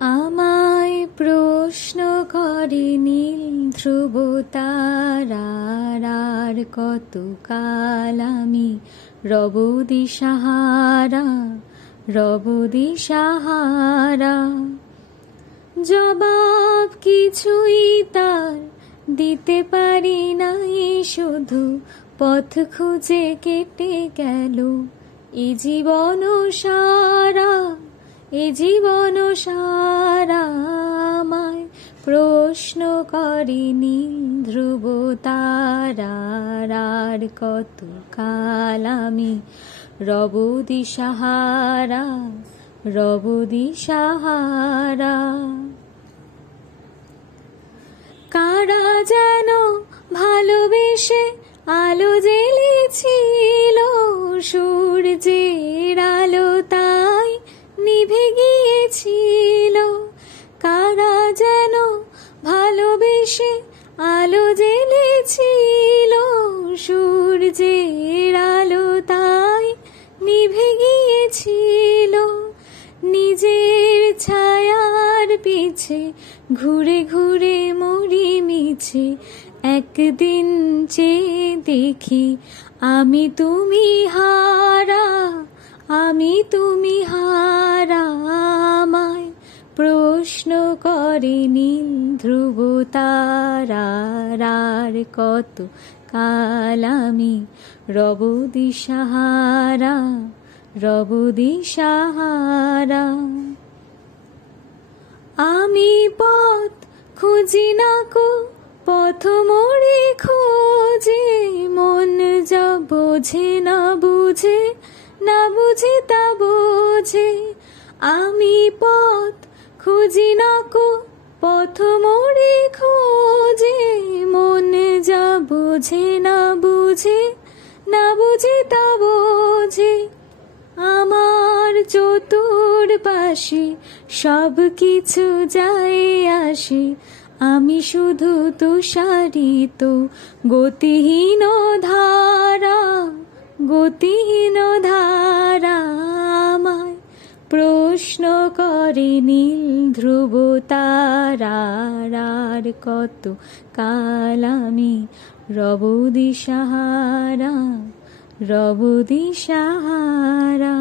আমায় প্রশ্ন করে নীল ধ্রুব তারার কত কাল আমি রব দিশাহারা, রব দিশাহারা। জবাব কিছুই তার দিতে পারি নাই, শুধু পথ খুঁজে কেটে গেল এ জীবন সারা, এ জীবন সারা। আমায় প্রশ্ন করে নীল ধ্রুব তারার কত কাল আমি রব দিশাহারা, রব দিশাহারা। কারা যেন ভালোবেসে আলো জ্বেলেছিল, সূর্যের আলো তাই নিভে গিয়েছিল। কারা যেন ভালোবেসে আলো জ্বেলেছিল, সূর্যের আলো তাই নিভে গিয়েছিল। নিজের ছায়ার পিছে ঘুরে ঘুরে মরি মিছে, একদিন চেয়ে দেখি আমি তুমি হারা, আমি তুমি হারা। আমায় প্রশ্ন করে নীল ধ্রুব তারার কত কাল আমি রব দিশাহারা, রব দিশাহারা। আমি পথ খুঁজি না কো পথ মোড়ে খোঁজে, মন যা বোঝে না বুঝে, না বুঝে তা বোঝে। আমি পথ খুঁজি না কো পথ মোড়ে খোঁজে, মন যা বোঝে না বুঝে, না বুঝে তা বোঝে। আমার চতুর্পাশে সব কিছু যায় আসে, আমি শুধু তুষারিত গতিহীন ধারা, গতিহীন ধারা। আমায় প্রশ্ন করে নীল ধ্রুব তারার কত কাল আমি রব দিশাহারা, রব দিশাহারা।